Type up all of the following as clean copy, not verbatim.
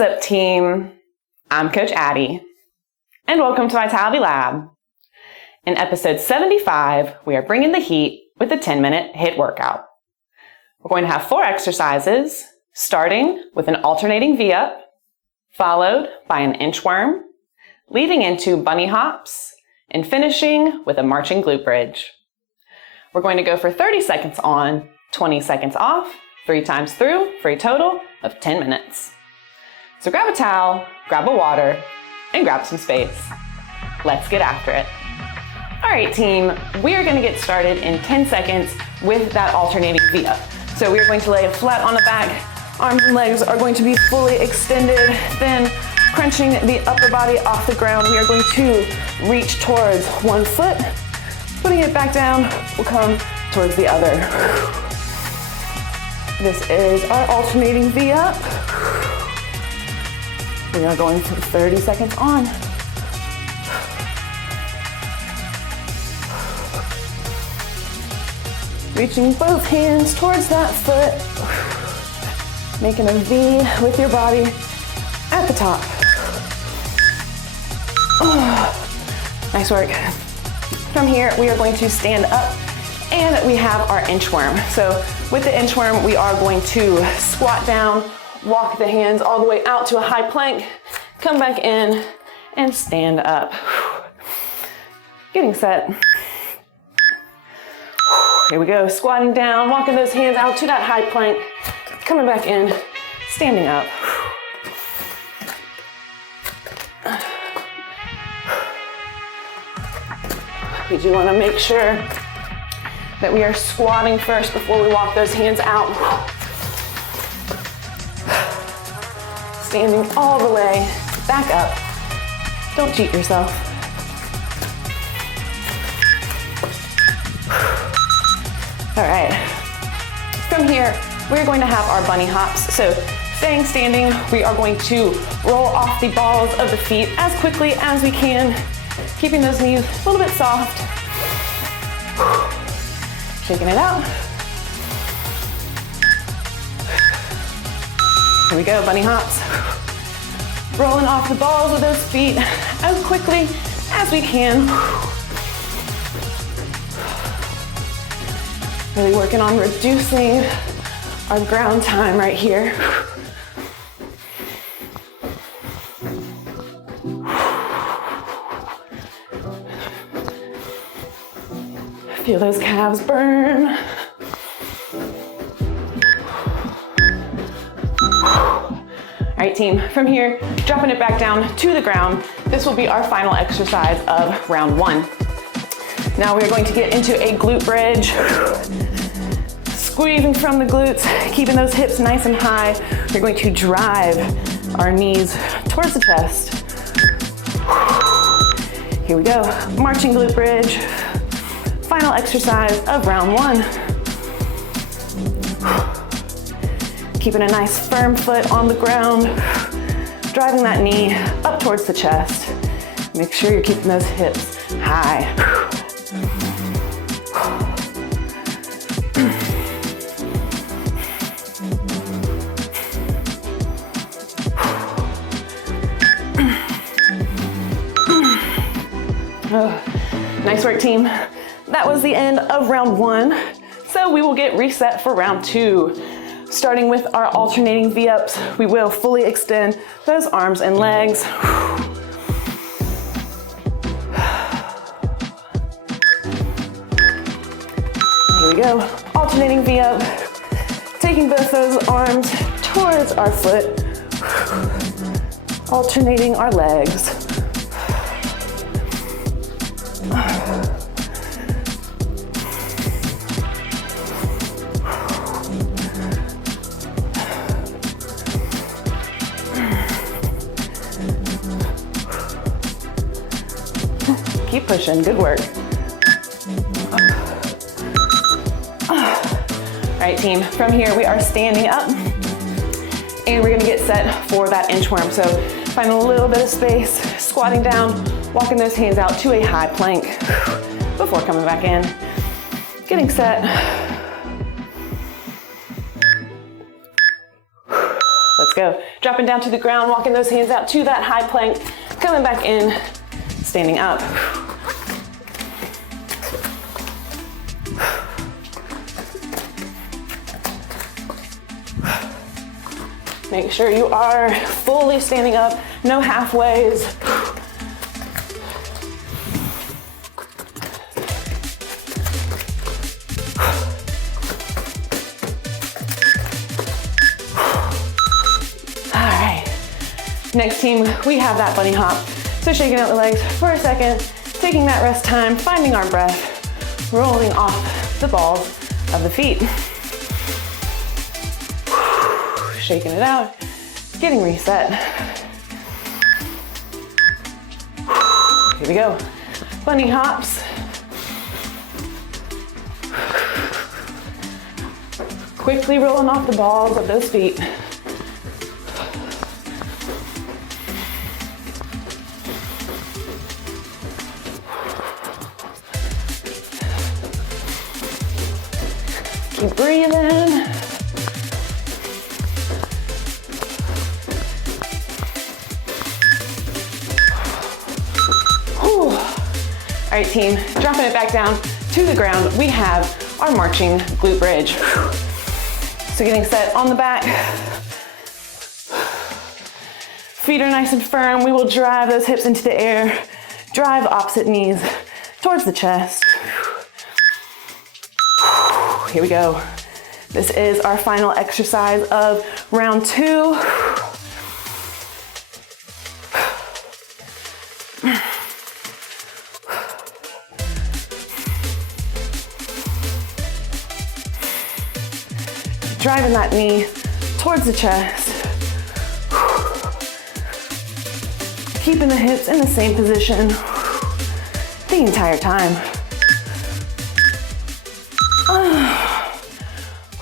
What's up, team? I'm Coach Addie, and welcome to Vitality Lab. In episode 75, we are bringing the heat with a 10-minute HIIT workout. We're going to have 4 exercises, starting with an alternating V-up, followed by an inchworm, leading into bunny hops, and finishing with a marching glute bridge. We're going to go for 30 seconds on, 20 seconds off, 3 times through for a total of 10 minutes. So grab a towel, grab a water, and grab some space. Let's get after it. All right, team, we are going to get started in 10 seconds with that alternating V-up. So we are going to lay flat on the back. Arms and legs are going to be fully extended, then crunching the upper body off the ground. We are going to reach towards one foot. Putting it back down, we'll come towards the other. This is our alternating V-up. We are going for 30 seconds on. Reaching both hands towards that foot. Making a V with your body at the top. Oh, nice work. From here, we are going to stand up and we have our inchworm. So with the inchworm, we are going to squat down, walk the hands all the way out to a high plank, come back in and stand up. Getting set. Here we go, squatting down, walking those hands out to that high plank, coming back in, standing up. We do want to make sure that we are squatting first before we walk those hands out. Standing all the way back up. Don't cheat yourself. All right. From here, we're going to have our bunny hops. So staying standing, we are going to roll off the balls of the feet as quickly as we can, keeping those knees a little bit soft. Shaking it out. Here we go, bunny hops. Rolling off the balls of those feet as quickly as we can. Really working on reducing our ground time right here. Feel those calves burn. All right, team, from here, dropping it back down to the ground. This will be our final exercise of round 1. Now we're going to get into a glute bridge. Squeezing from the glutes, keeping those hips nice and high. We're going to drive our knees towards the chest. Here we go, marching glute bridge. Final exercise of round 1. Keeping a nice firm foot on the ground, driving that knee up towards the chest. Make sure you're keeping those hips high. Oh, nice work, team. That was the end of round 1. So we will get reset for round 2. Starting with our alternating V-ups, we will fully extend those arms and legs. Here we go, alternating V-up. Taking both those arms towards our foot. Alternating our legs. Keep pushing, good work. All right, team, from here we are standing up and we're gonna get set for that inchworm. So find a little bit of space, squatting down, walking those hands out to a high plank before coming back in. Getting set. Let's go. Dropping down to the ground, walking those hands out to that high plank, coming back in, standing up. Make sure you are fully standing up, no halfways. All right, next team, we have that bunny hop. So shaking out the legs for a second, taking that rest time, finding our breath, rolling off the balls of the feet. Shaking it out, getting reset. Here we go. Bunny hops. Quickly rolling off the balls of those feet. Keep breathing. All right, team, dropping it back down to the ground, we have our marching glute bridge. So getting set on the back. Feet are nice and firm. We will drive those hips into the air. Drive opposite knees towards the chest. Here we go. This is our final exercise of round 2. Driving that knee towards the chest. Keeping the hips in the same position the entire time.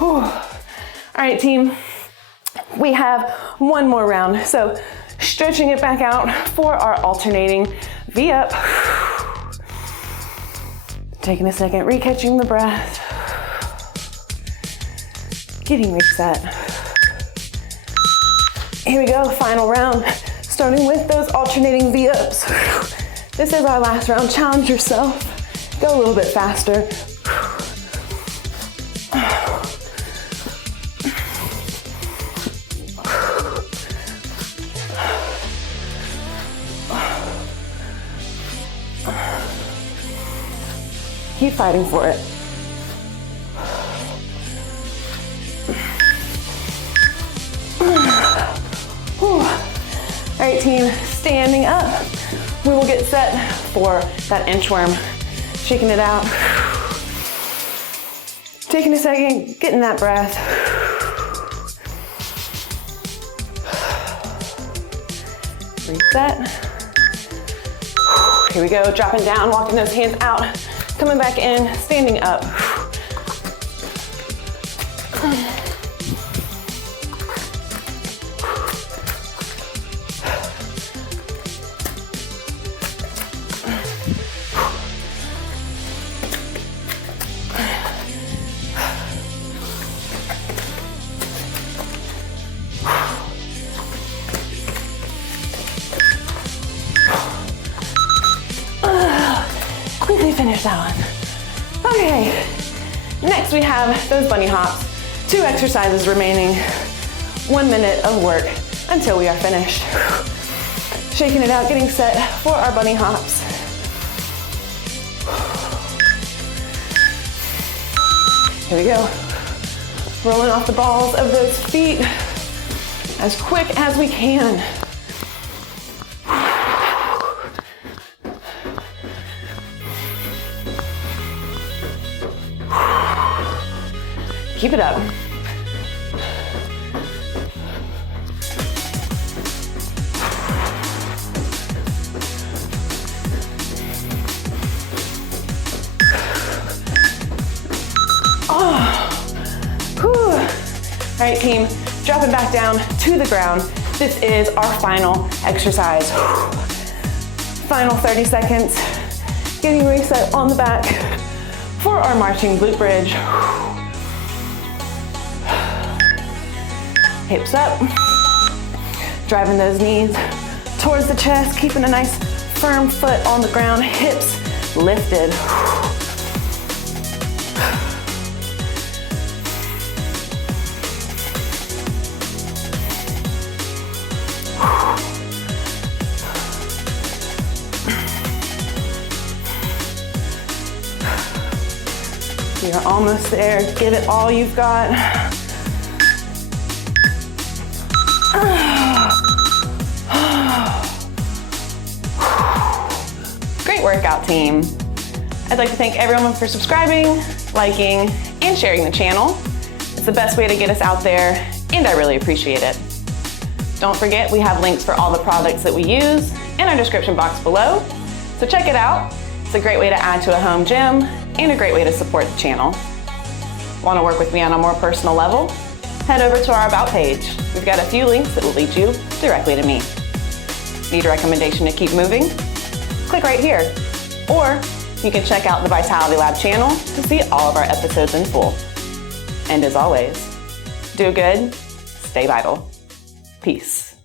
All right, team, we have one more round. So stretching it back out for our alternating V-up. Taking a second, recatching the breath. Getting reset. Here we go, final round. Starting with those alternating V-ups. This is our last round. Challenge yourself. Go a little bit faster. Keep fighting for it. All right, team, standing up. We will get set for that inchworm. Shaking it out. Taking a second, getting that breath. Reset. Here we go, dropping down, walking those hands out, coming back in, standing up. Quickly finish that one. Okay, next we have those bunny hops. 2 exercises remaining. 1 minute of work until we are finished. Shaking it out, getting set for our bunny hops. Here we go. Rolling off the balls of those feet as quick as we can. Keep it up. All right, team, dropping back down to the ground. This is our final exercise. Final 30 seconds, getting reset on the back for our marching glute bridge. Hips up. Driving those knees towards the chest, keeping a nice firm foot on the ground, hips lifted. You're almost there. Give it all you've got. Great workout, team. I'd like to thank everyone for subscribing, liking, and sharing the channel. It's the best way to get us out there, and I really appreciate it. Don't forget, we have links for all the products that we use in our description box below, so check it out. It's a great way to add to a home gym and a great way to support the channel. Want to work with me on a more personal level? Head over to our About page. We've got a few links that will lead you directly to me. Need a recommendation to keep moving? Click right here. Or you can check out the Vitality Lab channel to see all of our episodes in full. And as always, do good, stay vital. Peace.